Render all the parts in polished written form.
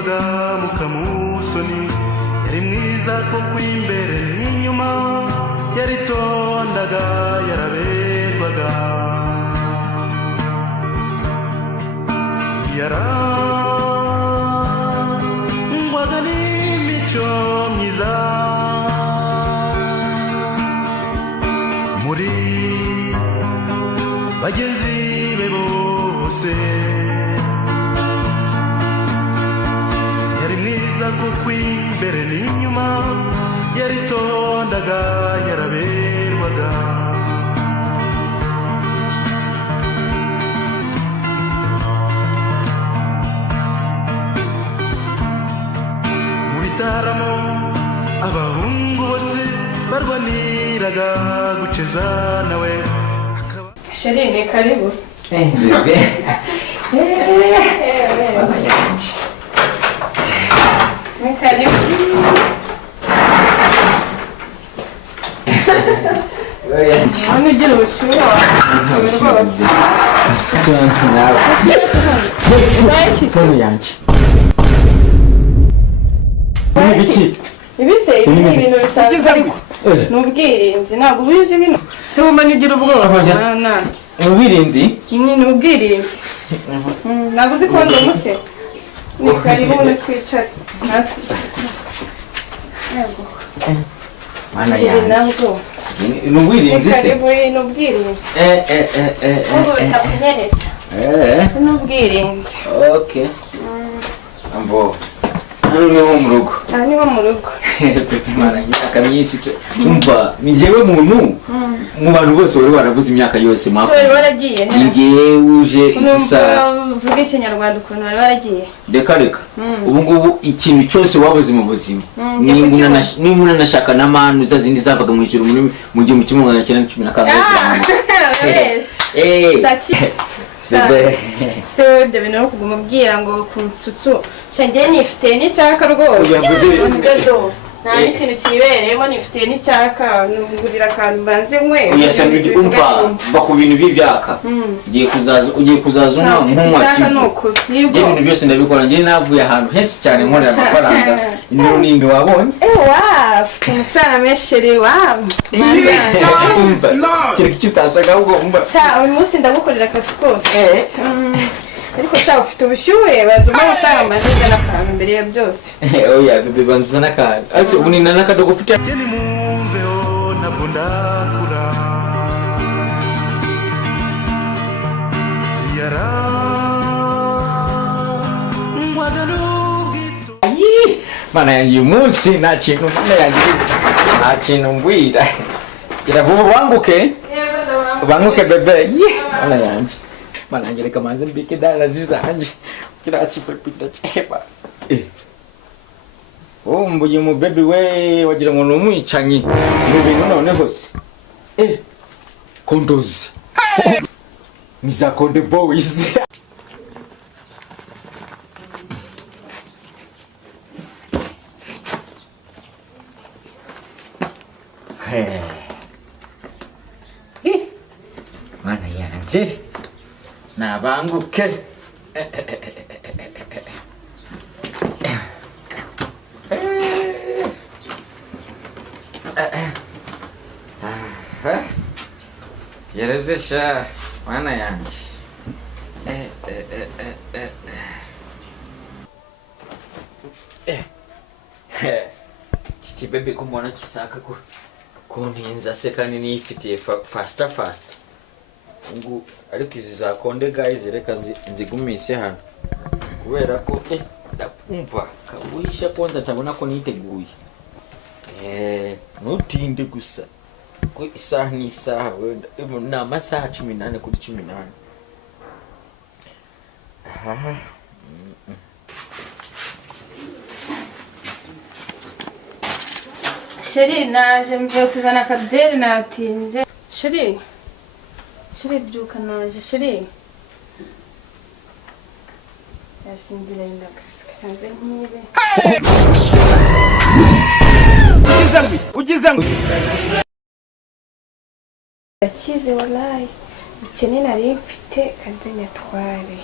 yitwaga Mukamusoni yari mwiza koko imbere n'inyuma yaritondaga yaraberwaga yarangwaga n'imico myiza muri bagenzi be bose yari mwiza kuko imbere n'inyuma yaritondaga yaraberwaga mu bitaramo abahungu bose barwaniraga guceza nawe Sheri ni karibu. Bebe. Mama yanjye. Ni karibu. Hano ugira ubushyuhe rwose. Nawe. Mama yanjye. Ibise ibi ni ibintu bisanzwe ariko n'ubwirinzi ntabwo ubizi bino se wumva nigira ubwoba ubwirinzi ni ubwirinzi ntabwo uzi ko ndi umuse ni karibu ni twicare yego mana yanjye ni ubwirinzi se karibu ni ubwirinzi ngo bitakunyereza ni ubwirinzi okay ambo niho mu rugo niho mu rugo Imana imyaka myinshi umva ni jewe muntu mu bantu bose wari warabuze imyaka yose mako wari waragiye ngiye uje isa uvuga ikinyarwanda ukuntu wari waragiye reka ubu ngubu ikintu cyose wabuze mu buzima ni umuntu anashaka n'amanu za zindi zavaga mu ijuru mu gihe mu kimwe 1914 se ibyo bintu no kuguma ubwira ngo kunsutsu shangiye nifite n'icyaka rwose nta n'ikintu kibereyemo nifite n'icyaka nugurira akantu mbanze nkwe uyasanga umva ku bintu by'ibyaka ugiye kuzaza ibintu byose ndabikora njye navuye ahantu henshi cyane nkorera amafaranga induru n'indi wabonye ufite amafaranga menshi wawe kereka icyo utataga ahubwo umva uyu munsi ndagukorera akazi kose ariko cyangwa ufite ubushyuhe bazuma amafaranga maze n'akantu mbere ya byose oya bebe banza n'akantu ase ubu ni n'akadogo ufite geni mumveho ntabwo ndakura yarangwaga n'ubwito mana yanjye uyu munsi nta kintu mana yanjye nta kintu mbwira gira vuba ubanguke bebe mana yanjye mana yanjye reka manze mbike dala zizanje kira chipepita cheba mbuye mu baby we wagira ngo numwicanyi mu bintu none hose kondozi niza konde boys mana yanjye nabanguke yerezesha mana yanjye kiki bebe ko mbona kisaka kuntinza se kandi nifitiye fast ngo ariko izi za konde guys reka nzigumise hano kubera ko ndumva kawisha kwanza ntabona ko niteguye nutinde gusa ko isaha n'isaha wenda na masaha 18 kuri 18 Sheri naje mvuye kuzana akabyeri natinze Sheri byuka naje Sheri yasinzira indakasikaze nkibe ugizangwi yakize wallahi ukene nari mfite kanze nyatware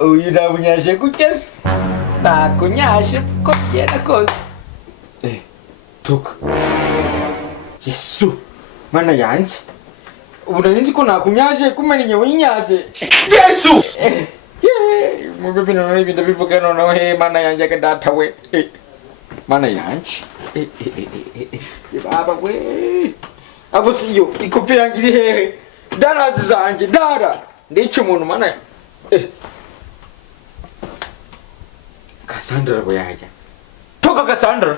uyu nabunyaje gukeze nakunyashe ko byera kose tuka Yesu mana yanze ubu nzi ko nakunyaje kumenya nyewe inyaje Yesu mu bibino n'ibindi bivuga noneho he mana yanjye ga data we mana yanjye baba we abo siyo ikopi yanjye iri hehe dara zanje dara ndica umuntu mana Cassandra boyaja toka Cassandra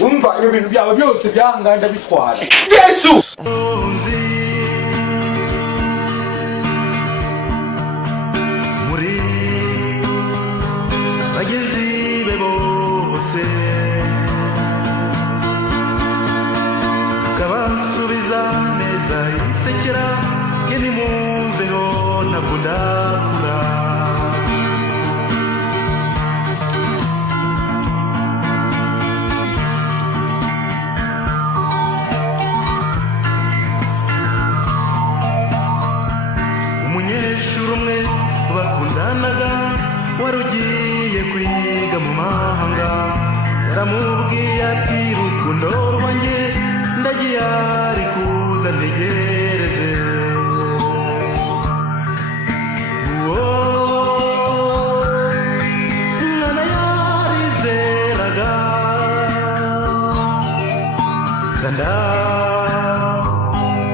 umva ibintu byawe byose byanganda bitwara Yesu muri bagenzi be bose akabasubiza neza isekera keni mumveho ntabwo ndakura umunyeshuri umwe bakundanaga wari ugiye kwiga mu mahanga yaramubwiye ati rukundo rwanjye ndagiye ari kuza ntegereze uwo mwana yarizeraga kanda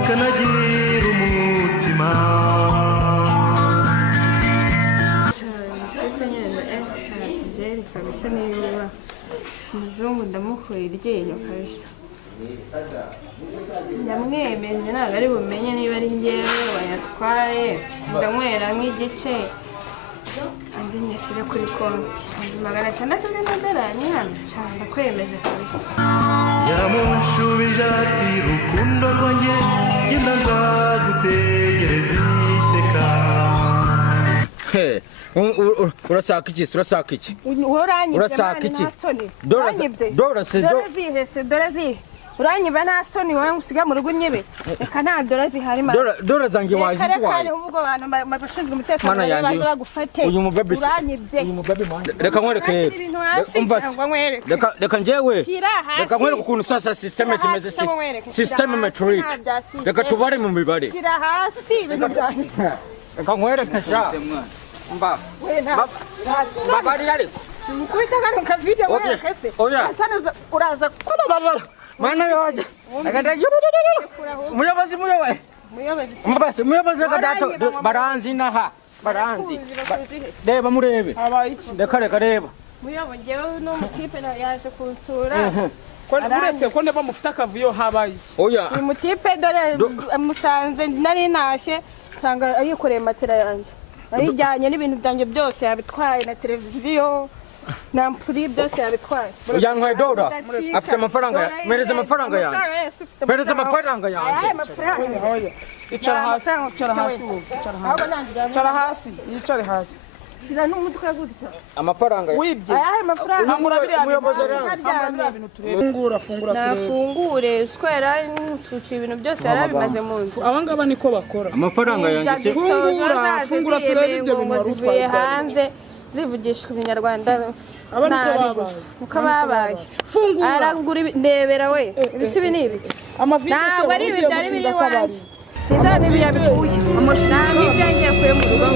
kanagira umutima kabisa niba muzungu ndamukuye iryinyo kabisa ndamwemeje ntabwo ari bumenye niba ari njyewe wayatwaye ndamwera nk'igice andi nyishyire kuri konti 600 y'amadolari hano ndakwemeje kabisa yaramushubije ati rukundo rwanjye genda nzagutegereza iteka urasaka iki urasaka iki dore zihe uranyiba nta soni wowe usiga mu rugo unyibe reka nta dore zihari dore zanjye wazitwaye ubwo abantu bashinzwe umutekano baza bagufate uyu mubabe reka nkwereke reka njyewe reka nkwereke ukuntu sasa systeme zimeze systeme metric reka tubare mu mibare shyira hasi ibintu byanjye reka nkwereke sha mba bari ariko mukubita kano kavideo werekese sana uraza mana yoje agadaje muyobozi gadata baranzi naha baranzi reba murebe reka reba muyoboje no mutipe yaje kunsura ko uretse ko ndeba mufite akavuyo habaye iki oya uyu mutipe dore musanze nari nashe sanga ayikoreye matera yanjye ayijyanye n'ibintu byanjye byose yabitwaye na televiziyo na mpuri byose yabitwaye yantwaye dora afite amafaranga mereza amafaranga yanjye mereza amafaranga yanjye icara hasi yicare hasi sira n'umutwe gutya amafaranga wibye ayahe mafaranga umuyobozi fungura nafungure square n'ucuci ibintu byose yarabimaze mu nzu abangaba niko bakora amafaranga yanjye se fungura turebe ibyo bintu warufaye hanze zivugishwa ibinyarwanda uko babaye aragura ndebera we ibisi binibi ntabwo ari ibi byari biri iwanjye sinzi niba yabikuye ntabwo ibyangiye kuye mu rugo